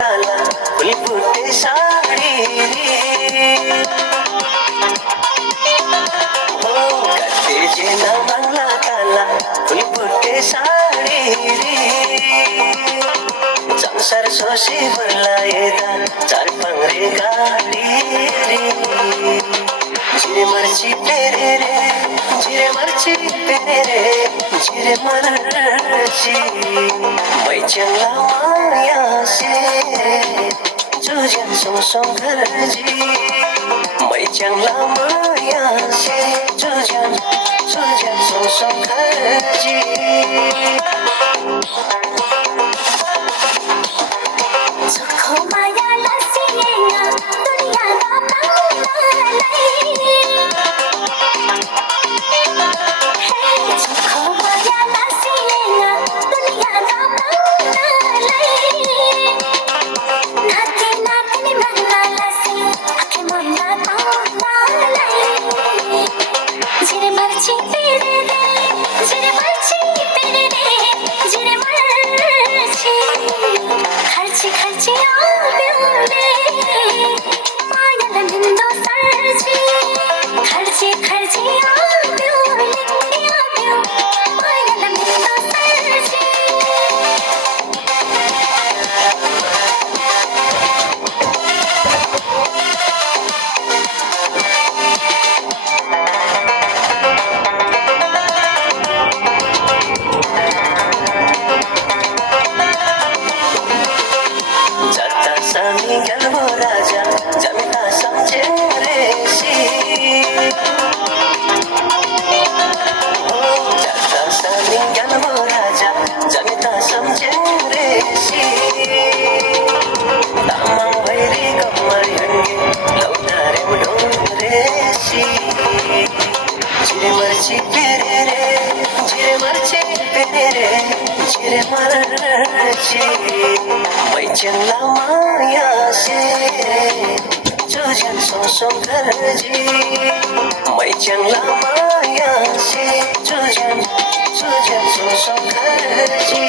काला फुलफुटे साडी हो करते जे ना बांगला काला फुलफुटे साडी संसार सोशी भरला येदा चार पांगरे गाडी जिरे मर्ची पेरे रे जिरे मर्ची पेरे रे जिरे मर्ची मैं चंगला माया से जुजन सों सों घर जी मैं चंगला माया से जुजन जुजन सों सों घर जी Sukho maya lasiyenga duniya da mangalai Hey sukho maya lasiyenga duniya da mangalai Nate nate ni mangalasi akhe monna mangalai Jire marchi pere re jire marchi pere re jire marchi खर्ची खर्ची आव्योले मायाला निंदो सरजी खर्ची खर्ची आव्योले आव्यो मायाला निंदो सरजी जाता सामी गलबो राजा जमिता समझे रेसी हो जाता सामी गलबो राजा जमिता समझे रेसी तामाङ भैरी कम्मर हंगे लौटारे मुढोङ रेसी जिरे मर्ची पेरे रे जिरे मर्ची पेरे रे जिरे मर्ची मैं चंगला माया से जुजन सों सों घर जी मैं चंगला माया से जुजन जुजन सों सों घर जी